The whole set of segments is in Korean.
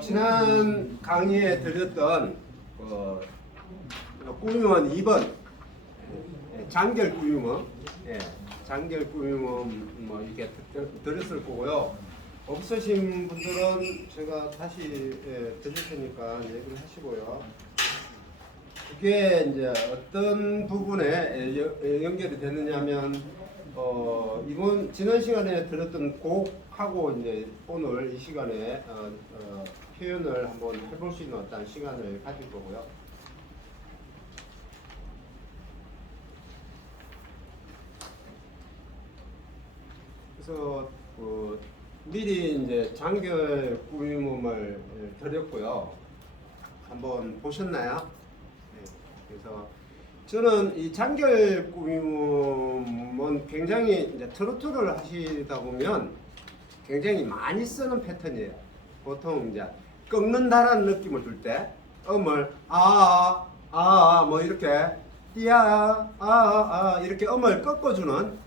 지난 강의에 드렸던 꾸밈은 2번 장결 꾸밈은 장결 꾸밈은 뭐 이렇게 드렸을 거고요. 없으신 분들은 제가 다시 드릴 테니까 얘기를 하시고요. 그게 이제 어떤 부분에 연결이 되느냐면 이번 지난 시간에 들었던 곡하고 이제 오늘 이 시간에 표현을 한번 해볼 수 있는 어떤 시간을 가질 거고요. 그래서 미리 이제 장결 꾸밈을 드렸고요. 한번 보셨나요? 네. 그래서 저는 이 장결 꾸밈은 굉장히 이제 트로트를 하시다 보면 굉장히 많이 쓰는 패턴이에요. 보통 이제 꺾는다라는 느낌을 줄 때 음을 뭐 이렇게 띠야 이렇게 음을 꺾어주는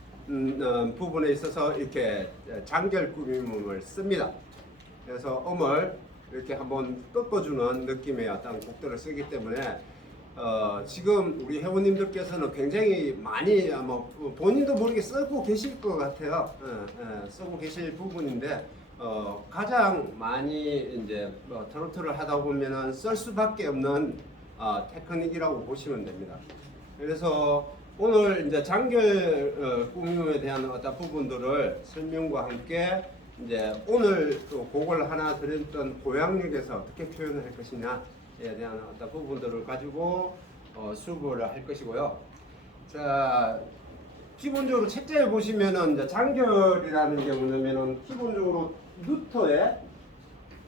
부분에 있어서 이렇게 장결 꾸밈을 씁니다. 그래서 음을 이렇게 한번 꺾어주는 느낌의 어떤 곡들을 쓰기 때문에 지금 우리 회원님들께서는 굉장히 많이 본인도 모르게 쓰고 계실 것 같아요. 쓰고 계실 부분인데 가장 많이 이제 트로트를 하다 보면은 쓸 수밖에 없는 테크닉이라고 보시면 됩니다. 그래서 오늘 이제 장결 꾸밈에 대한 어떤 부분들을 설명과 함께 이제 오늘 또 곡을 하나 드렸던 고향역에서 어떻게 표현을 할 것이냐에 대한 어떤 부분들을 가지고 수업을 할 것이고요. 자, 기본적으로 책자에 보시면은 이제 장결이라는 게 뭐냐면은 기본적으로 루터의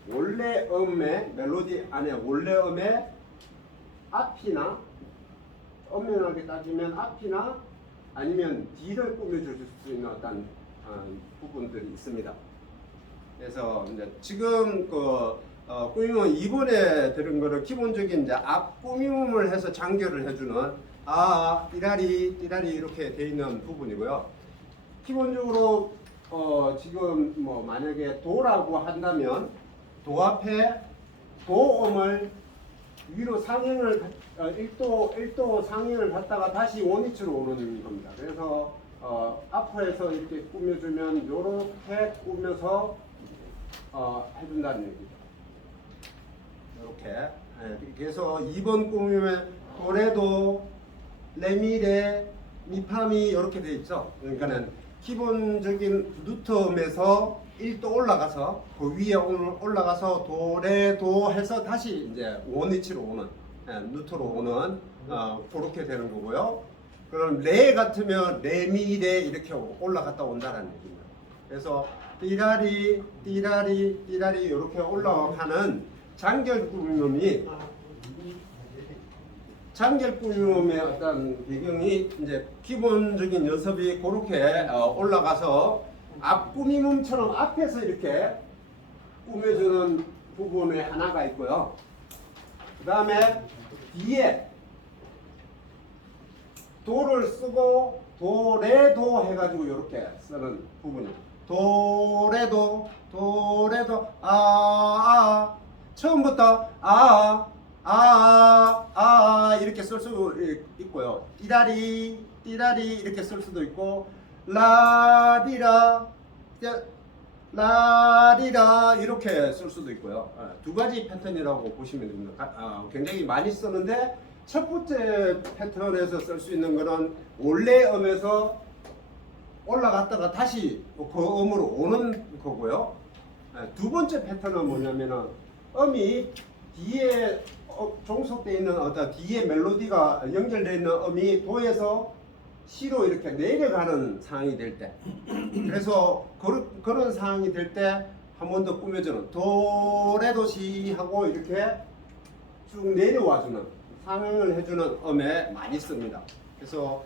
원래 음의 멜로디 안에 원래 음의 앞이나 엄연하게 따지면 앞이나 아니면 뒤를 꾸며줄 수 있는 어떤 부분들이 있습니다. 그래서 이제 지금 꾸밈은 이번에 들은 거는 기본적인 이제 앞 꾸밈을 해서 장결을 해주는 띠라리 이렇게 돼 있는 부분이고요. 기본적으로 지금 뭐 만약에 도라고 한다면 도 앞에 도음을 위로 상행을 1도 상행을 갔다가 다시 원위치로 오는 겁니다. 그래서 앞에서 이렇게 꾸며주면 이렇게 꾸며서 해준다는 얘기죠. 이렇게. 그래서 2번 꾸미면 도레도 레미레 미파미 이렇게 돼 있죠. 그러니까는 기본적인 루트음에서 1도 올라가서 그 위에 올라가서 도레도 해서 다시 이제 원위치로 오는 루트로 오는 그렇게 되는 거고요. 그럼 레 같으면 레미레 이렇게 올라갔다 온다는 얘기입니다. 그래서 띠라리 이렇게 올라가는 장결 꾸밈이 장결 꾸밈의 어떤 배경이 이제 기본적인 연습이 그렇게 올라가서 앞 꾸밈처럼 앞에서 이렇게 꾸며주는 부분에 하나가 있고요. 그 다음에 뒤에 도를 쓰고 도레도 해가지고 이렇게 쓰는 부분이에요. 도레도 처음부터 이렇게 쓸 수 있고요. 띠라리 이렇게 쓸 수도 있고 라리라 이렇게 쓸 수도 있고요. 두 가지 패턴이라고 보시면 됩니다. 굉장히 많이 쓰는데 첫 번째 패턴에서 쓸 수 있는 거는 원래 음에서 올라갔다가 다시 그 음으로 오는 거고요. 두 번째 패턴은 뭐냐면은 음이 뒤에 종속되어 있는 어떤 뒤에 멜로디가 연결되어 있는 음이 도에서 시로 이렇게 내려가는 상황이 될 때, 그래서 그런 상황이 될 때 한 번 더 꾸며주는 도레도시 하고 이렇게 쭉 내려와주는 상황을 해주는 음에 많이 씁니다. 그래서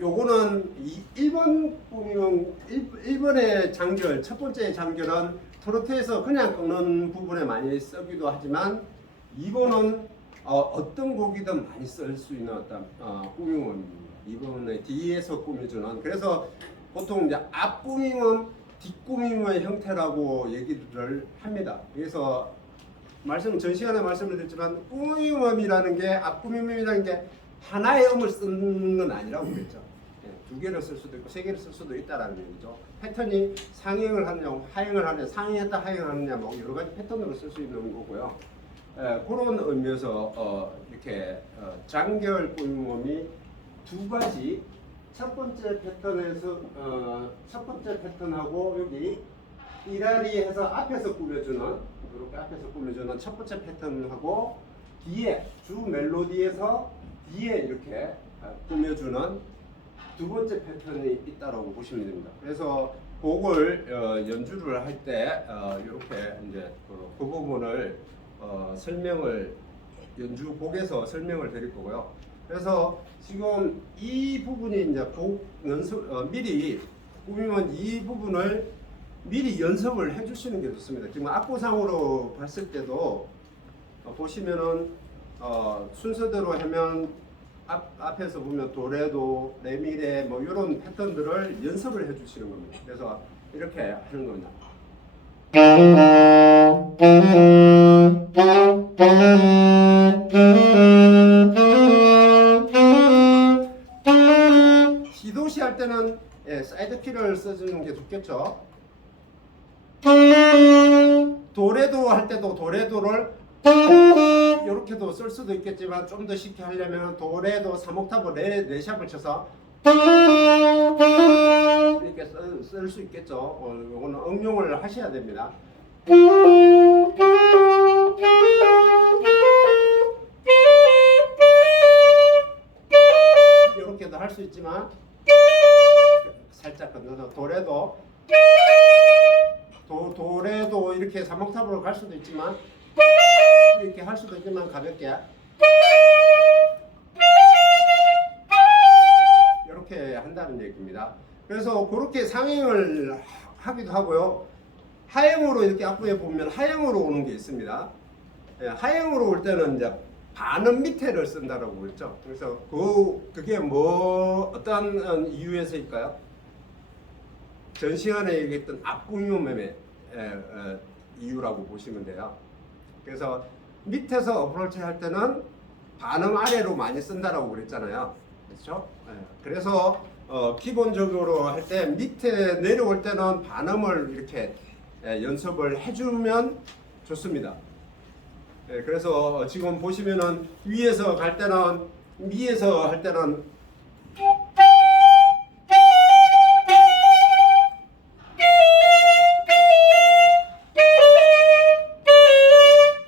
요거는 1번 꾸미는 1번의 장결, 첫 번째 장결은 트로트에서 그냥 꺾는 부분에 많이 쓰기도 하지만 2번은 어떤 곡이든 많이 쓸 수 있는 어떤 꾸밈은 2번의 뒤에서 꾸며주는, 그래서 보통 이제 앞 꾸밈은 뒷 꾸밈의 형태라고 얘기를 합니다. 그래서 전 시간에 말씀을 드렸지만 꾸밈음이라는 게 앞꾸밈음이라는 게 하나의 음을 쓰는 건 아니라고 그랬죠. 두 개를 쓸 수도 있고 세 개를 쓸 수도 있다라는 얘기죠. 패턴이 상행을 하느냐, 하행을 하느냐, 상행했다 하행을 하느냐, 뭐 여러 가지 패턴으로 쓸 수 있는 거고요. 그런 의미에서 이렇게 장결 꾸밈음이 두 가지. 첫 번째 패턴에서 첫 번째 패턴하고 여기 이라리 해서 앞에서 꾸며주는 이렇게 앞에서 꾸며주는 첫 번째 패턴하고 뒤에 주 멜로디에서 뒤에 이렇게 꾸며주는 두 번째 패턴이 있다라고 보시면 됩니다. 그래서 곡을 연주를 할 때 이렇게 이제 그 부분을 설명을 연주곡에서 설명을 드릴 거고요. 그래서 지금 이 부분이 이제 곡 연습 미리 꾸미면 이 부분을 미리 연습을 해주시는 게 좋습니다. 지금 악보상으로 봤을 때도 보시면은 순서대로 하면 앞에서 보면 도레도, 레미레 뭐 이런 패턴들을 연습을 해주시는 겁니다. 그래서 이렇게 하는 겁니다. 시도시 할 때는 사이드 키를 써주는 게 좋겠죠. 도레도 할 때도 도레도를 이렇게도 쓸 수도 있겠지만 좀 더 쉽게 하려면 도레도 3옥타브 레샵을 쳐서 이렇게 쓸 수 있겠죠. 이거는 응용을 하셔야 됩니다. 이렇게도 할 수 있지만 살짝 건너서 도레도 이렇게 3옥타브로 갈 수도 있지만 이렇게 할 수도 있지만 가볍게 이렇게 한다는 얘기입니다. 그래서 그렇게 상행을 하기도 하고요. 하행으로 이렇게 앞부에 보면 하행으로 오는 게 있습니다. 하행으로 올 때는 이제 반음 밑에를 쓴다라고 그랬죠. 그래서 그게 뭐 어떤 이유에서일까요? 전 시간에 얘기했던 앞꾸밈음의 이유라고 보시면 돼요. 그래서 밑에서 어프로치 할 때는 반음 아래로 많이 쓴다라고 그랬잖아요. 그렇죠? 그래서 기본적으로 할 때 밑에 내려올 때는 반음을 이렇게 연습을 해주면 좋습니다. 그래서 지금 보시면은 위에서 할 때는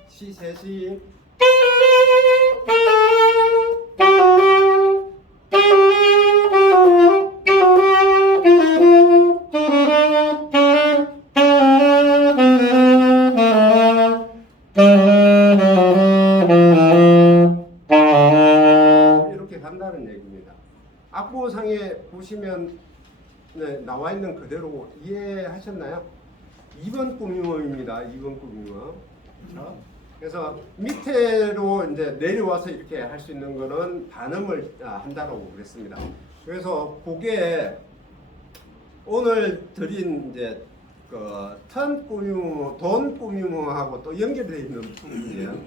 시셋이 이렇게 간다는 얘기입니다. 악보상에 보시면 나와 있는 그대로 이해하셨나요? 2번 꾸밈음입니다. 2번 꾸밈음. 그래서 밑으로 이제 내려와서 이렇게 할 수 있는 거는 반음을 한다고 그랬습니다. 그래서 그게 오늘 드린 이제 그 턴 꾸밈, 돈 꾸밈하고 또 연결되어 있는 부분이에요.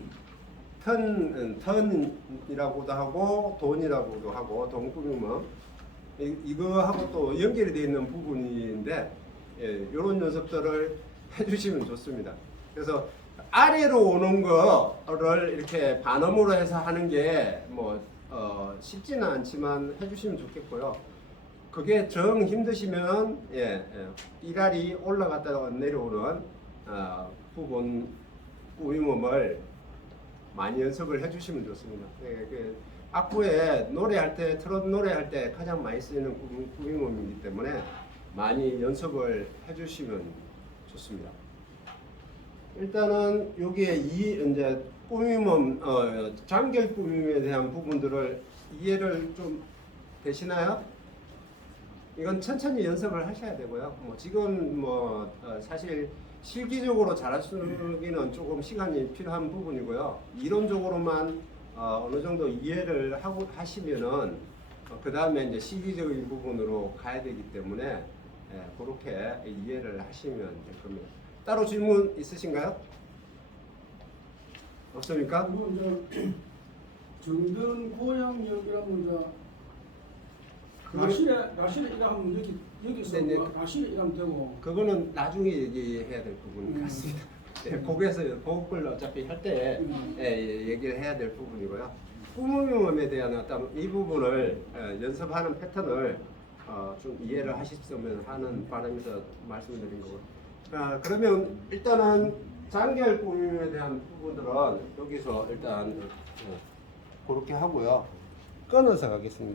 턴이라고도 하고 돈이라고도 하고 돈 꾸밈은 이거하고 또 연결이 되어 있는 부분인데 이런 연습들을 해주시면 좋습니다. 그래서 아래로 오는 거를 이렇게 반음으로 해서 하는 게 뭐 쉽지는 않지만 해주시면 좋겠고요. 그게 정 힘드시면 이랄이 올라갔다가 내려오는 부분 꾸밈음을 많이 연습을 해주시면 좋습니다. 악보에 노래할 때 트롯 노래할 때 가장 많이 쓰이는 꾸밈음이기 때문에 많이 연습을 해주시면 좋습니다. 일단은 여기에 이제 꾸밈음, 장결 꾸밈에 대한 부분들을 이해를 좀 되시나요? 이건 천천히 연습을 하셔야 되고요. 지금 사실 실기적으로 잘하시기는 조금 시간이 필요한 부분이고요. 이론적으로만 어느 정도 이해를 하시면은 그 다음에 이제 실기적인 부분으로 가야 되기 때문에 그렇게 이해를 하시면 될 겁니다. 따로 질문 있으신가요? 없습니까? 그리고 이제 정든 고향역이라면 이제 나시를 일하면 여기서 네네. 나시를 일하면 되고. 그거는 나중에 얘기해야 될 부분 같습니다. 네, 거기에서 그걸 어차피 할 때 얘기를 해야 될 부분이고요. 꾸밈에 대한 어떤 이 부분을 연습하는 패턴을 좀 이해를 하셨으면 하는 바람에서 말씀드린 거고. 그러면 일단은 장결 꾸밈에 대한 부분들은 여기서 일단 그렇게 하고요. 끊어서 가겠습니다.